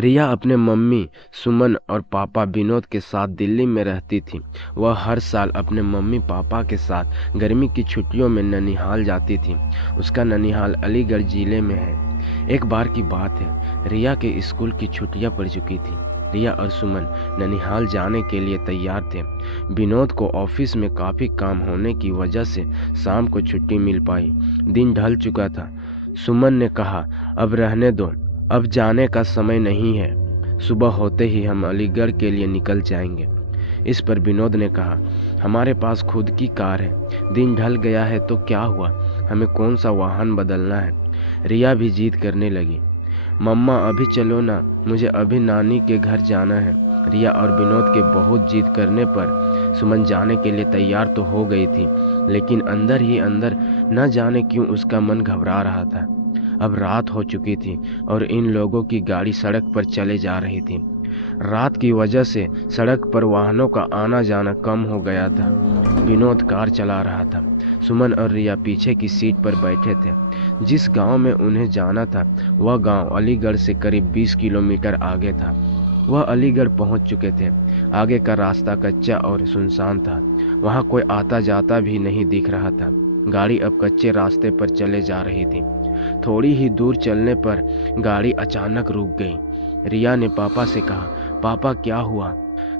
रिया अपने मम्मी सुमन और पापा विनोद के साथ दिल्ली में रहती थी। वह हर साल अपने मम्मी पापा के साथ गर्मी की छुट्टियों में ननिहाल जाती थी। उसका ननिहाल अलीगढ़ जिले में है। एक बार की बात है, रिया के स्कूल की छुट्टियां पड़ चुकी थी। रिया और सुमन ननिहाल जाने के लिए तैयार थे। विनोद को ऑफिस में काफ़ी काम होने की वजह से शाम को छुट्टी मिल पाई। दिन ढल चुका था। सुमन ने कहा, अब रहने दो, अब जाने का समय नहीं है। सुबह होते ही हम अलीगढ़ के लिए निकल जाएंगे। इस पर विनोद ने कहा, हमारे पास खुद की कार है। दिन ढल गया है तो क्या हुआ, हमें कौन सा वाहन बदलना है। रिया भी जिद करने लगी, मम्मा अभी चलो ना, मुझे अभी नानी के घर जाना है। रिया और विनोद के बहुत जिद करने पर सुमन जाने के लिए तैयार तो हो गई थी, लेकिन अंदर ही अंदर न जाने क्यों उसका मन घबरा रहा था। अब रात हो चुकी थी और इन लोगों की गाड़ी सड़क पर चले जा रही थी। रात की वजह से सड़क पर वाहनों का आना जाना कम हो गया था। विनोद कार चला रहा था। सुमन और रिया पीछे की सीट पर बैठे थे। जिस गांव में उन्हें जाना था वह गांव अलीगढ़ से करीब 20 किलोमीटर आगे था। वह अलीगढ़ पहुंच चुके थे। आगे का रास्ता कच्चा और सुनसान था। वहां कोई आता जाता भी नहीं दिख रहा था। गाड़ी अब कच्चे रास्ते पर चले जा रही थी। थोड़ी ही दूर चलने पर गाड़ी अचानक रुक गई। रिया ने पापा से कहा, पापा क्या हुआ,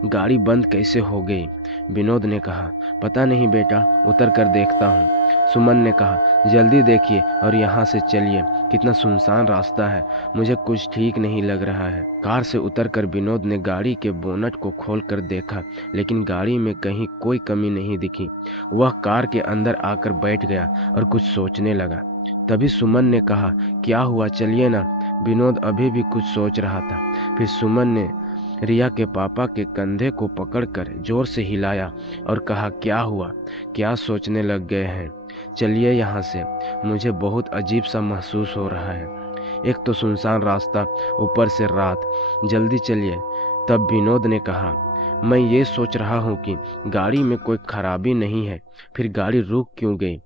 गाड़ी बंद कैसे हो गई। विनोद ने कहा, पता नहीं बेटा, उतर कर देखता हूँ। सुमन ने कहा, जल्दी देखिए और यहाँ से चलिए, कितना सुनसान रास्ता है, मुझे कुछ ठीक नहीं लग रहा है। कार से उतरकर विनोद ने गाड़ी के बोनट को खोल कर देखा, लेकिन गाड़ी में कहीं कोई कमी नहीं दिखी। वह कार के अंदर आकर बैठ गया और कुछ सोचने लगा। तभी सुमन ने कहा, क्या हुआ, चलिए ना। विनोद अभी भी कुछ सोच रहा था। फिर सुमन ने रिया के पापा के कंधे को पकड़कर जोर से हिलाया और कहा, क्या हुआ, क्या सोचने लग गए हैं, चलिए यहाँ से, मुझे बहुत अजीब सा महसूस हो रहा है। एक तो सुनसान रास्ता, ऊपर से रात, जल्दी चलिए। तब विनोद ने कहा, मैं ये सोच रहा हूँ कि गाड़ी में कोई खराबी नहीं है, फिर गाड़ी रुक क्यों गई।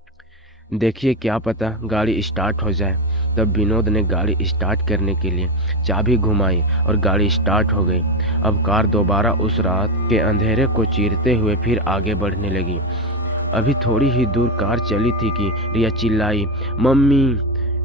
देखिए, क्या पता गाड़ी स्टार्ट हो जाए। तब विनोद ने गाड़ी स्टार्ट करने के लिए चाबी घुमाई और गाड़ी स्टार्ट हो गई। अब कार दोबारा उस रात के अंधेरे को चीरते हुए फिर आगे बढ़ने लगी। अभी थोड़ी ही दूर कार चली थी कि रिया चिल्लाई, मम्मी।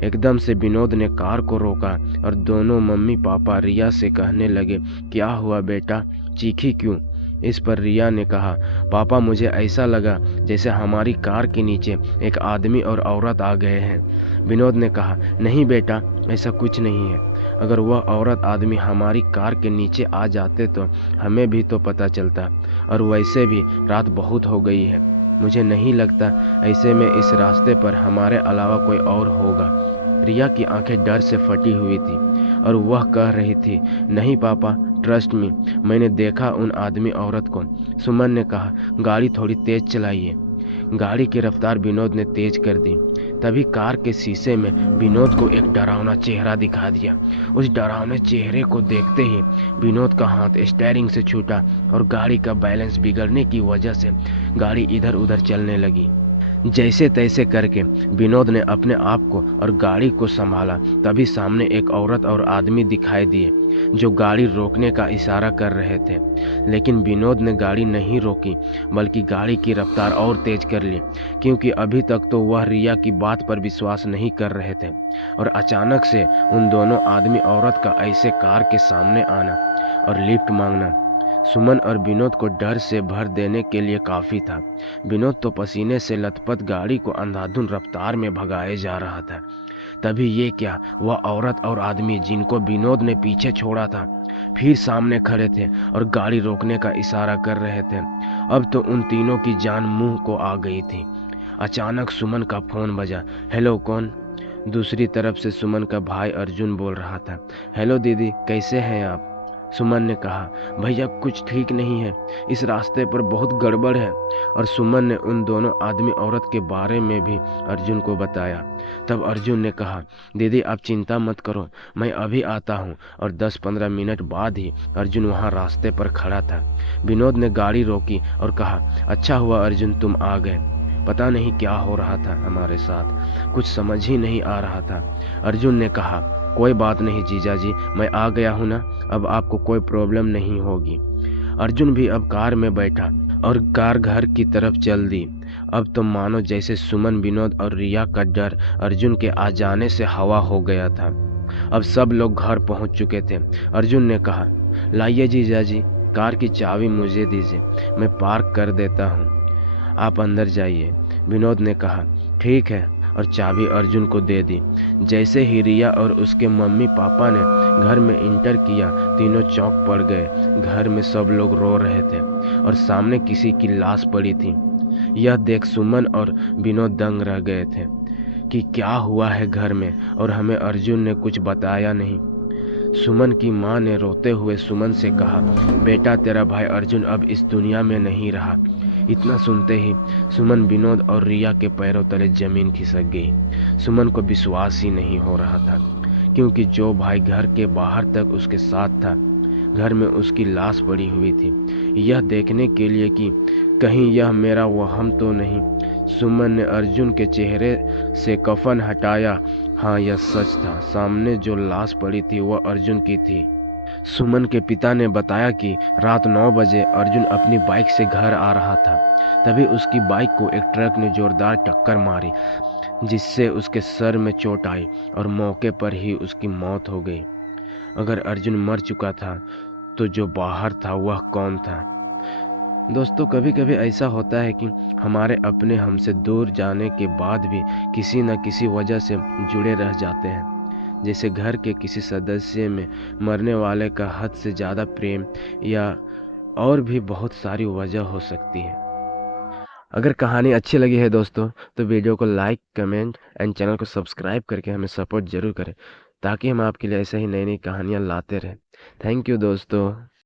एकदम से विनोद ने कार को रोका और दोनों मम्मी पापा रिया से कहने लगे, क्या हुआ बेटा, चीखी क्यों। इस पर रिया ने कहा, पापा मुझे ऐसा लगा जैसे हमारी कार के नीचे एक आदमी और औरत आ गए हैं। विनोद ने कहा, नहीं बेटा, ऐसा कुछ नहीं है। अगर वह औरत आदमी हमारी कार के नीचे आ जाते तो हमें भी तो पता चलता, और वैसे भी रात बहुत हो गई है। मुझे नहीं लगता ऐसे में इस रास्ते पर हमारे अलावा कोई और होगा। रिया की आंखें डर से फटी हुई थी और वह कह रही थी, नहीं पापा, ट्रस्ट मी, मैंने देखा उन आदमी औरत को। सुमन ने कहा, गाड़ी थोड़ी तेज चलाइए। गाड़ी की रफ्तार विनोद ने तेज कर दी। तभी कार के शीशे में विनोद को एक डरावना चेहरा दिखा दिया। उस डरावने चेहरे को देखते ही विनोद का हाथ स्टीयरिंग से छूटा और गाड़ी का बैलेंस बिगड़ने की वजह से गाड़ी इधर उधर चलने लगी। जैसे तैसे करके विनोद ने अपने आप को और गाड़ी को संभाला। तभी सामने एक औरत और आदमी दिखाई दिए जो गाड़ी रोकने का इशारा कर रहे थे, लेकिन विनोद ने गाड़ी नहीं रोकी बल्कि गाड़ी की रफ्तार और तेज कर ली, क्योंकि अभी तक तो वह रिया की बात पर विश्वास नहीं कर रहे थे। और अचानक से उन दोनों आदमी औरत का ऐसे कार के सामने आना और लिफ्ट मांगना सुमन और विनोद को डर से भर देने के लिए काफ़ी था। विनोद तो पसीने से लथपथ गाड़ी को अंधाधुंध रफ्तार में भगाए जा रहा था। तभी ये क्या, वह औरत और आदमी जिनको विनोद ने पीछे छोड़ा था फिर सामने खड़े थे और गाड़ी रोकने का इशारा कर रहे थे। अब तो उन तीनों की जान मुंह को आ गई थी। अचानक सुमन का फोन बजा। हेलो, कौन। दूसरी तरफ से सुमन का भाई अर्जुन बोल रहा था। हेलो दीदी, कैसे हैं आप। सुमन ने कहा, भैया कुछ ठीक नहीं है, इस रास्ते पर बहुत गड़बड़ है। और सुमन ने उन दोनों आदमी औरत के बारे में भी अर्जुन को बताया। तब अर्जुन ने कहा, दीदी आप चिंता मत करो, मैं अभी आता हूँ। और 10-15 मिनट बाद ही अर्जुन वहाँ रास्ते पर खड़ा था। विनोद ने गाड़ी रोकी और कहा, अच्छा हुआ अर्जुन तुम आ गए, पता नहीं क्या हो रहा था हमारे साथ, कुछ समझ ही नहीं आ रहा था। अर्जुन ने कहा, कोई बात नहीं जीजा जी, मैं आ गया हूँ ना, अब आपको कोई प्रॉब्लम नहीं होगी। अर्जुन भी अब कार में बैठा और कार घर की तरफ चल दी। अब तो मानो जैसे सुमन, विनोद और रिया का डर अर्जुन के आ जाने से हवा हो गया था। अब सब लोग घर पहुंच चुके थे। अर्जुन ने कहा, लाइए जीजा जी, कार की चाबी मुझे दीजिए, मैं पार्क कर देता हूँ, आप अंदर जाइए। विनोद ने कहा, ठीक है, और चाबी अर्जुन को दे दी। जैसे ही रिया और उसके मम्मी पापा ने घर में इंटर किया, तीनों चौंक पड़ गए। घर में सब लोग रो रहे थे और सामने किसी की लाश पड़ी थी। यह देख सुमन और विनोद दंग रह गए थे कि क्या हुआ है घर में, और हमें अर्जुन ने कुछ बताया नहीं। सुमन की मां ने रोते हुए सुमन से कहा, बेटा तेरा भाई अर्जुन अब इस दुनिया में नहीं रहा। इतना सुनते ही सुमन, विनोद और रिया के पैरों तले जमीन खिसक गई। सुमन को विश्वास ही नहीं हो रहा था, क्योंकि जो भाई घर के बाहर तक उसके साथ था, घर में उसकी लाश पड़ी हुई थी। यह देखने के लिए कि कहीं यह मेरा वहम तो नहीं, सुमन ने अर्जुन के चेहरे से कफन हटाया। हाँ, यह सच था, सामने जो लाश पड़ी थी वह अर्जुन की थी। सुमन के पिता ने बताया कि रात 9 बजे अर्जुन अपनी बाइक से घर आ रहा था। तभी उसकी बाइक को एक ट्रक ने जोरदार टक्कर मारी, जिससे उसके सर में चोट आई और मौके पर ही उसकी मौत हो गई। अगर अर्जुन मर चुका था तो जो बाहर था वह कौन था? दोस्तों, कभी कभी ऐसा होता है कि हमारे अपने हमसे दूर जाने के बाद भी किसी न किसी वजह से जुड़े रह जाते हैं। जैसे घर के किसी सदस्य में मरने वाले का हद से ज़्यादा प्रेम, या और भी बहुत सारी वजह हो सकती है। अगर कहानी अच्छी लगी है दोस्तों, तो वीडियो को लाइक, कमेंट एंड चैनल को सब्सक्राइब करके हमें सपोर्ट ज़रूर करें, ताकि हम आपके लिए ऐसे ही नई नई कहानियाँ लाते रहें। थैंक यू दोस्तों।